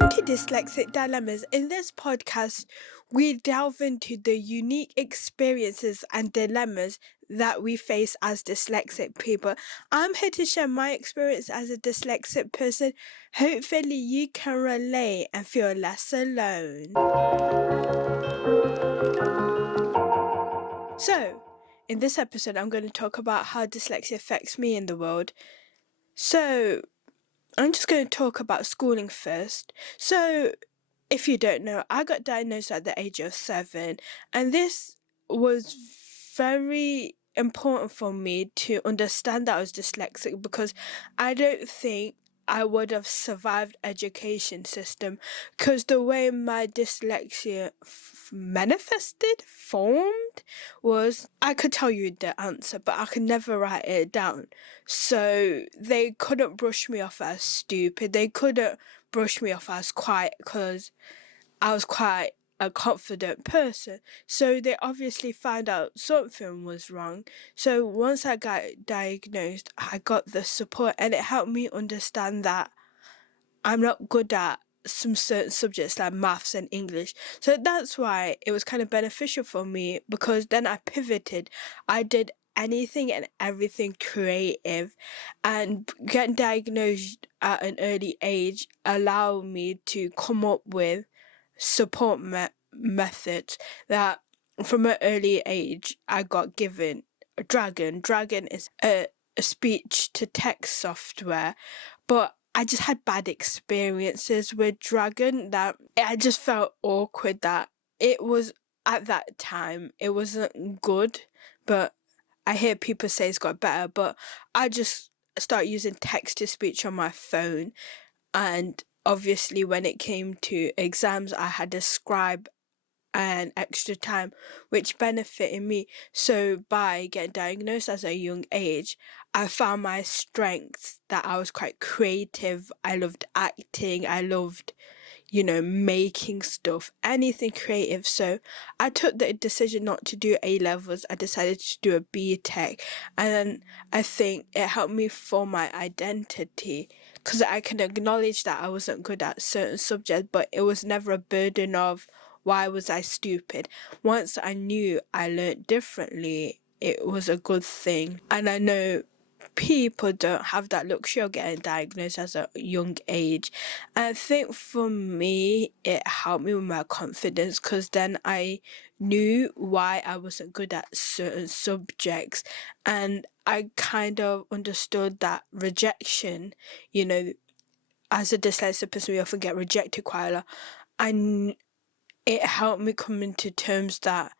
Welcome to Dyslexic Dilemmas. In this podcast, we delve into the unique experiences and dilemmas that we face as dyslexic people. I'm here to share my experience as a dyslexic person. Hopefully, you can relate and feel less alone. So, in this episode, I'm going to talk about how dyslexia affects me in the world. So, I'm just going to talk about schooling first. So, if you don't know, I got diagnosed at the age of 7, and this was very important for me to understand that I was dyslexic, because I don't think I would have survived education system, because the way my dyslexia formed was, I could tell you the answer, but I could never write it down. So they couldn't brush me off as stupid. They couldn't brush me off as quiet, because I was quite a confident person. So they obviously found out something was wrong. So once I got diagnosed, I got the support, and it helped me understand that I'm not good at some certain subjects like maths and English. So that's why it was kind of beneficial for me, because then I pivoted. I did anything and everything creative, and getting diagnosed at an early age allowed me to come up with support methods that from an early age I got given. Dragon is a speech to text software, but I just had bad experiences with Dragon that I just felt awkward that it was, at that time, it wasn't good, but I hear people say it's got better, but I just started using text to speech on my phone. And obviously when it came to exams, I had a scribe and extra time, which benefited me. So by getting diagnosed as a young age, I found my strengths, that I was quite creative. I loved acting. I loved, making stuff, anything creative. So I took the decision not to do A-levels. I decided to do a B.Tech, and then I think it helped me form my identity, because I can acknowledge that I wasn't good at certain subjects, but it was never a burden of why was I stupid. Once I knew I learned differently, it was a good thing. And I know people don't have that luxury of getting diagnosed as a young age. And I think for me, it helped me with my confidence, because then I knew why I wasn't good at certain subjects, and I kind of understood that rejection, as a dyslexic person, we often get rejected quite a lot. And it helped me come into terms that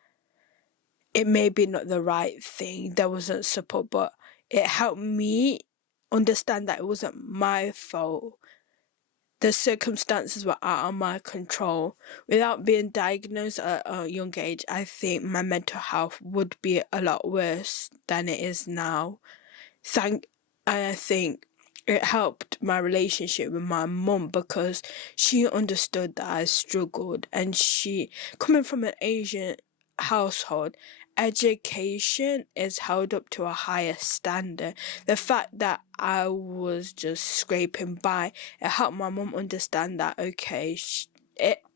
it may be not the right thing, there wasn't support, but it helped me understand that it wasn't my fault. The circumstances were out of my control. Without being diagnosed at a young age, I think my mental health would be a lot worse than it is now. I think it helped my relationship with my mum, because she understood that I struggled, and she, coming from an Asian household, education is held up to a higher standard. The fact that I was just scraping by, it helped my mum understand that, okay,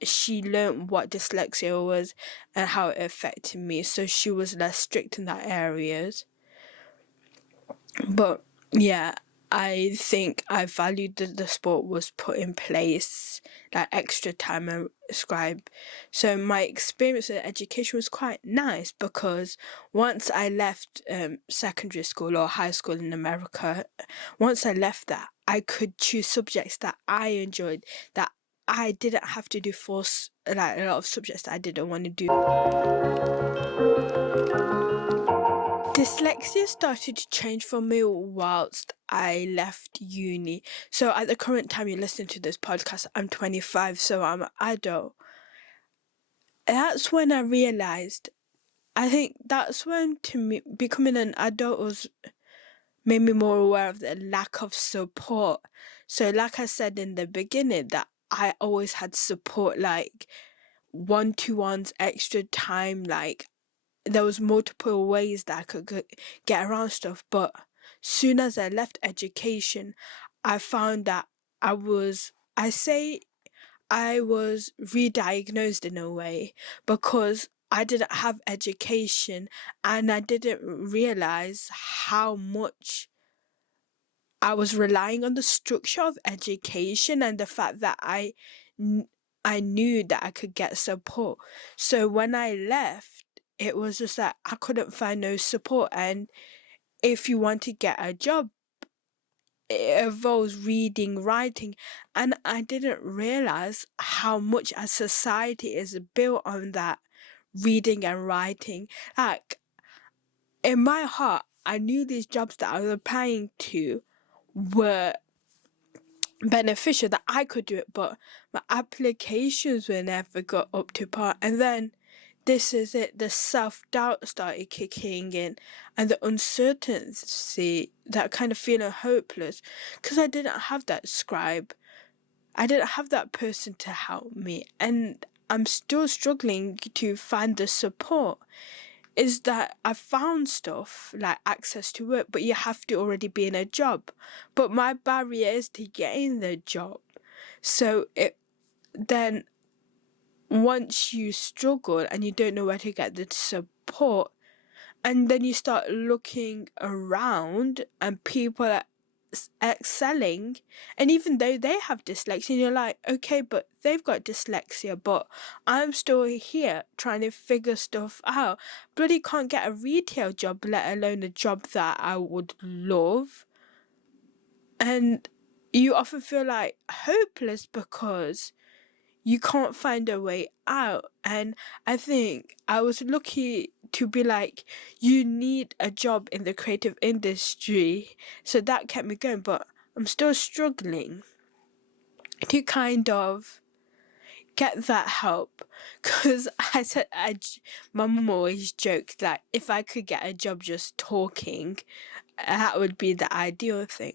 she learned what dyslexia was and how it affected me, so she was less strict in that areas. But yeah, I think I valued that the sport was put in place, like extra time and scribe. So my experience with education was quite nice, because once I left secondary school or high school in America, once I left that, I could choose subjects that I enjoyed, that I didn't have to do like a lot of subjects that I didn't want to do. Dyslexia started to change for me whilst I left uni. So at the current time you're listening to this podcast, I'm 25, so I'm an adult. That's when I realised, I think that's when, to me, becoming an adult made me more aware of the lack of support. So like I said in the beginning, that I always had support, like one-to-ones, extra time, like there was multiple ways that I could get around stuff. But soon as I left education, I found that I I was re-diagnosed in a way because I didn't have education and I didn't realize how much I was relying on the structure of education and the fact that kn- I knew that I could get support. So when I left, it was just that I couldn't find no support. And if you want to get a job, it involves reading, writing, and I didn't realize how much a society is built on that reading and writing. Like, in my heart, I knew these jobs that I was applying to were beneficial, that I could do it, but my applications were never got up to par. And then this is it, the self-doubt started kicking in and the uncertainty, that kind of feeling hopeless, because I didn't have that scribe. I didn't have that person to help me, and I'm still struggling to find the support. Is that I found stuff like access to work, but you have to already be in a job. But my barrier is to getting the job. So then once you struggle and you don't know where to get the support, and then you start looking around and people are excelling, and even though they have dyslexia, you're like, okay, but they've got dyslexia, but I'm still here trying to figure stuff out. Bloody can't get a retail job, let alone a job that I would love. And you often feel like hopeless because you can't find a way out. And I think I was lucky to be like, you need a job in the creative industry. So that kept me going, but I'm still struggling to kind of get that help. Because my mum always joked that if I could get a job just talking, that would be the ideal thing.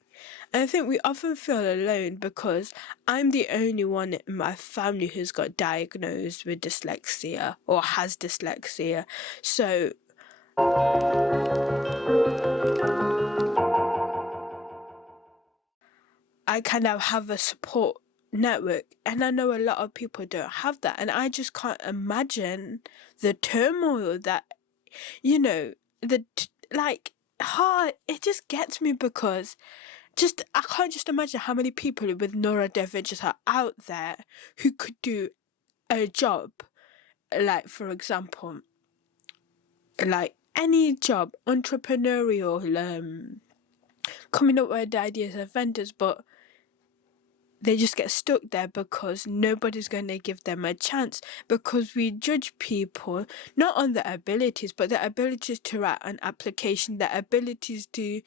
And I think we often feel alone because I'm the only one in my family who's got diagnosed with dyslexia or has dyslexia. So I kind of have a support network, and I know a lot of people don't have that, and I just can't imagine the turmoil that, like, hard. It just gets me because I can't just imagine how many people with neurodivergence are out there who could do a job, like, for example, like any job, entrepreneurial, coming up with ideas and vendors, but they just get stuck there because nobody's going to give them a chance, because we judge people not on their abilities, but their abilities to write an application, their abilities to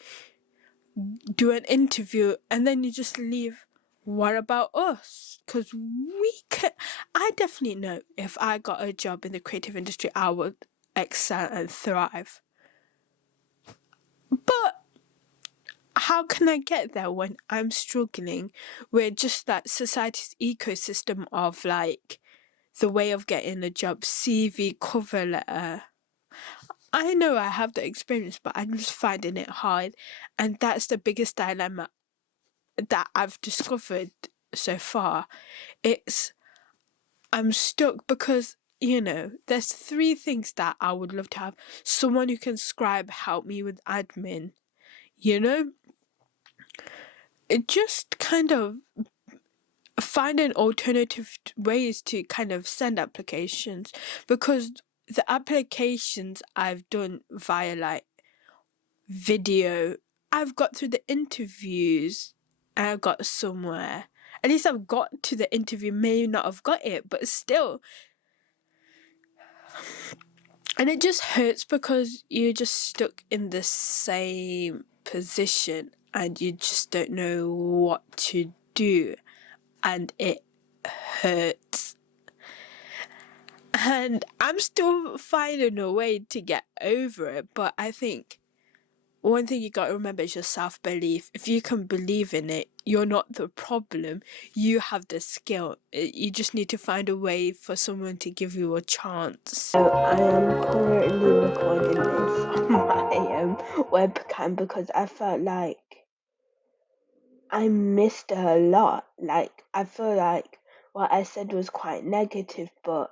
do an interview, and then you just leave. What about us? Because I definitely know if I got a job in the creative industry, I would excel and thrive. But how can I get there when I'm struggling with just that society's ecosystem of like the way of getting a job, CV, cover letter? I know I have the experience, but I'm just finding it hard. And that's the biggest dilemma that I've discovered so far. I'm stuck because, there's three things that I would love to have. Someone who can scribe, help me with admin, it just kind of finding alternative ways to kind of send applications, because the applications I've done via like video, I've got through the interviews and I got somewhere. At least I've got to the interview, may not have got it, but still. And it just hurts because you're just stuck in the same position and you just don't know what to do. And it hurts. And I'm still finding a way to get over it, but I think one thing you got to remember is your self-belief. If you can believe in it, you're not the problem. You have the skill. You just need to find a way for someone to give you a chance. So I am currently recording this on my webcam because I felt like I missed her a lot. Like, I feel like what I said was quite negative, but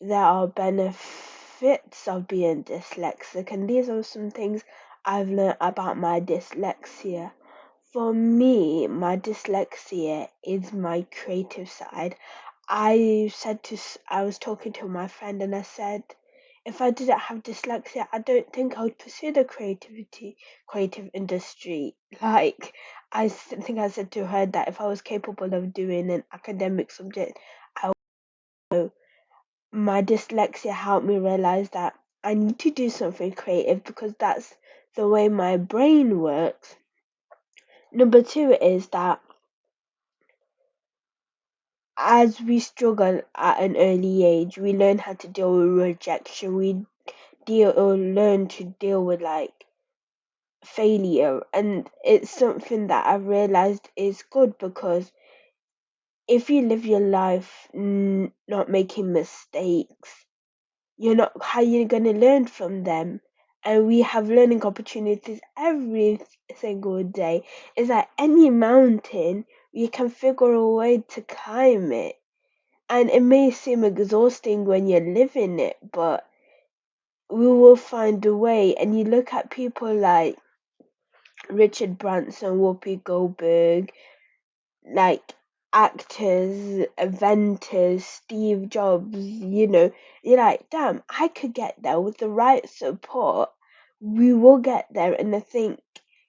there are benefits of being dyslexic, and these are some things I've learned about my dyslexia. For me, my dyslexia is my creative side. I was talking to my friend and I said, if I didn't have dyslexia, I don't think I would pursue the creative industry. Like, think I said to her that if I was capable of doing an academic subject, I would. My dyslexia helped me realize that I need to do something creative because that's the way my brain works. Number two is that as we struggle at an early age, we learn how to deal with rejection. We deal or learn to deal with like failure, and it's something that I've realized is good because if you live your life not making mistakes, you're not how you're going to learn from them. And we have learning opportunities every single day. It's like any mountain, you can figure a way to climb it. And it may seem exhausting when you're living it, but we will find a way. And you look at people like Richard Branson, Whoopi Goldberg, like actors, inventors, Steve Jobs, you're like, damn, I could get there with the right support. We will get there. And I think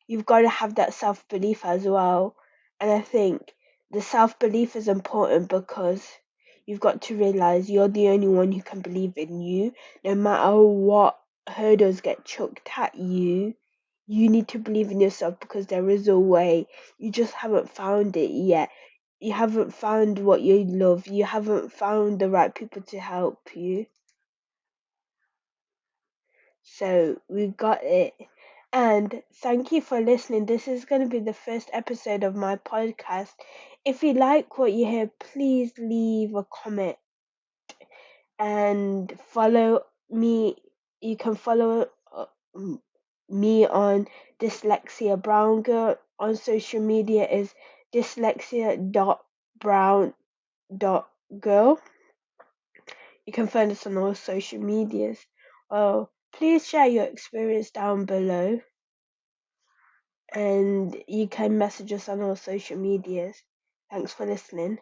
you've got to have that self belief as well. And I think the self belief is important because you've got to realize you're the only one who can believe in you, no matter what hurdles get chucked at you. You need to believe in yourself because there is a way. You just haven't found it yet. You haven't found what you love. You haven't found the right people to help you. So we got it. And thank you for listening. This is going to be the first episode of my podcast. If you like what you hear, please leave a comment and follow me. You can follow me on Dyslexia Brown Girl. On social media is dyslexia.brown.girl. You can find us on all social medias. Well, please share your experience down below, and you can message us on all social medias. Thanks for listening.